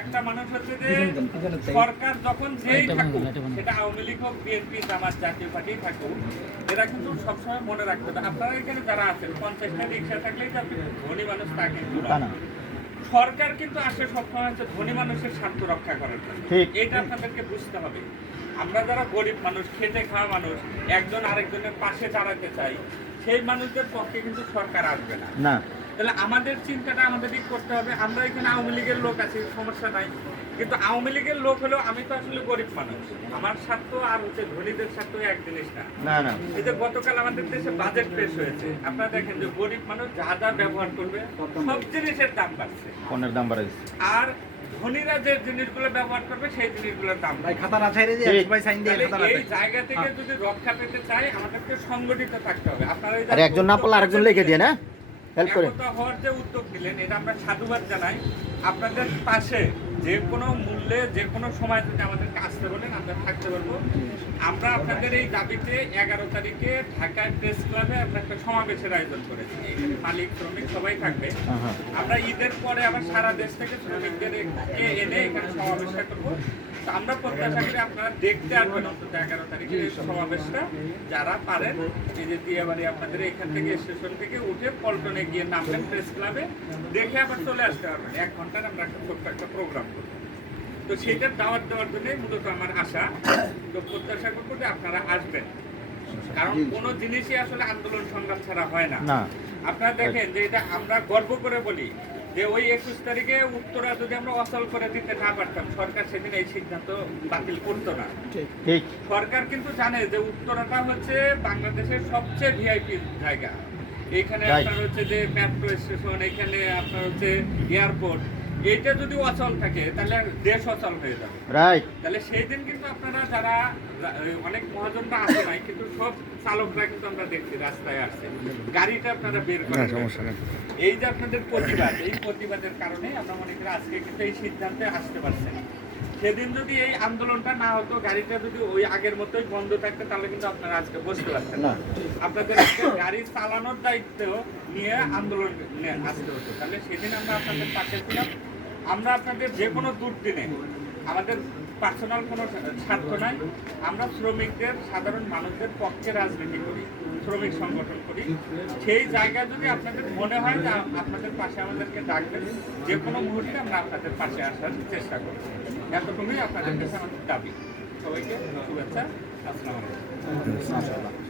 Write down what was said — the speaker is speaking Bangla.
একটা মানুষ হচ্ছে যে সরকার যখন যেই থাকুক, সেটা আওয়ামী লীগ হোক, বিএনপি, জামাত, জাতীয় পার্টি থাকুক, এরা কিন্তু সবসময় মনে রাখতে হবে। আপনারা এখানে যারা আছেন 50টা রিক্সা থাকলেই যে আপনি ধনী মানুষ তা কিন্তু না। সরকার কিন্তু আসে সবসময় হচ্ছে ধনী মানুষের স্বার্থ রক্ষা করার জন্য। এটা আপনাদেরকে বুঝতে হবে। আমরা যারা গরিব মানুষ, খেটে খাওয়া মানুষ, একজন আরেকজনের পাশে দাঁড়াতে চাই, সেই মানুষদের পক্ষে কিন্তু সরকার আসবে না। তাহলে আমাদের চিন্তাটা আমাদেরই করতে হবে। আমরা এখানে আওয়ামী লীগের লোক আছি, সমস্যা নাই, কিন্তু আওয়ামী লীগের লোক হলেও আমি তো আসলে গরিব মানুষ। আমার স্বার্থ আর হচ্ছে ধনীদের স্বার্থ এক জিনিস না। এই যে গতকাল আমাদের দেশে বাজেট পেশ হয়েছে, আপনারা দেখেন যে গরিব মানুষ যা যা ব্যবহার করবে সব জিনিসের দাম বাড়ছে, পণ্যের দাম বাড়ছে। আর ধনীরা যে জিনিসগুলো ব্যবহার করবে সেই জিনিসগুলোর দাম এই জায়গা থেকে যদি রক্ষা পেতে চাই আমাদেরকে সংগঠিত থাকতে হবে। আপনারা একজন না পারলে আরেকজন লিখে দিয়ে না হেল্প করে হওয়ার যে উদ্যোগ নিলেন, এটা আমরা সাধুবাদ জানাই। আপনাদের পাশে যে কোনো মূল্যে যে কোনো সময় যদি আমাদেরকে আসতে বলেন আমরা থাকতে পারবো। আমরা আপনাদের এই দাবিতে 11 তারিখে ঢাকায় প্রেস ক্লাবে আমরা একটা সমাবেশের আয়োজন করেছি। এখানে মালিক শ্রমিক সবাই থাকবে। আমরা ঈদের পরে আবার সারা দেশ থেকে শ্রমিকদেরকে এনে এখানে সমাবেশটা করবো। তো আমরা প্রত্যাশা করি আপনারা দেখতে আসবেন অন্তত 11 তারিখে এই সমাবেশটা। যারা পারেন এই যে দিয়াবাড়ি আপনাদের এখান থেকে স্টেশন থেকে উঠে পল্টনে গিয়ে নামবেন প্রেস ক্লাবে, দেখে আবার চলে আসতে পারবেন। 1 ঘন্টার আমরা একটা ছোট্ট একটা প্রোগ্রাম করবো। তো সেটার দাওয়াত দেওয়ার জন্যই মূলত আমার আশা। তো প্রত্যাশা করবো যে আপনারা আসবেন, কারণ কোনো জিনিসই আসলে আন্দোলন সংগ্রাম ছাড়া হয় না। আপনারা দেখেন যে এটা আমরা গর্ব করে বলি যে ওই 21 তারিখে উত্তরা যদি আমরা অচল করে দিতে না পারতাম, সরকার সেদিন এই সিদ্ধান্ত বাতিল করতো না। সরকার কিন্তু জানে যে উত্তরাটা হচ্ছে বাংলাদেশের সবচেয়ে ভিআইপি জায়গা। এখানে আপনার হচ্ছে যে মেট্রো স্টেশন, এখানে আপনার হচ্ছে এয়ারপোর্ট, এইটা যদি অচল থাকে তাহলে দেশ অচল হয়ে যাবে। তাহলে সেই দিন কিন্তু আপনারা যারা অনেক মহাজনরা আসে নাই, কিন্তু সব চালকরা কিন্তু আমরা দেখছি রাস্তায় আসছে, গাড়িটা আপনারা বের করেন। এই যে আপনাদের প্রতিবাদ, এই প্রতিবাদের কারণে আমরা মনে করি আজকে কিন্তু এই সিদ্ধান্তে আসতে পারছেন। সেদিন যদি এই আন্দোলনটা না হতো, গাড়িটা যদি ওই আগের মতোই বন্ধ থাকতো, তাহলে কিন্তু আপনারা আজকে বসতে পারতেন না। আপনাদের গাড়ি চালানোর দায়িত্ব নিয়ে আন্দোলন আসতে হতো। তাহলে সেদিন আমরা আপনাদের পাশে ছিলাম। আমরা আপনাদের যে কোনো দুর্দিনে, আমাদের পার্সোনাল কোনো স্বার্থ নাই, আমরা শ্রমিকদের, সাধারণ মানুষদের পক্ষে রাজনীতি করি, শ্রমিক সংগঠন করি। সেই জায়গায় যদি আপনাদের মনে হয় যে আপনাদের পাশে আমাদেরকে ডাকবেন, যে কোনো মুহূর্তে আমরা আপনাদের পাশে আসার চেষ্টা করব। এতটুকুই আপনাদের কাছে আমাদের দাবি। সবাইকে শুভেচ্ছা। আসসালামু আলাইকুম।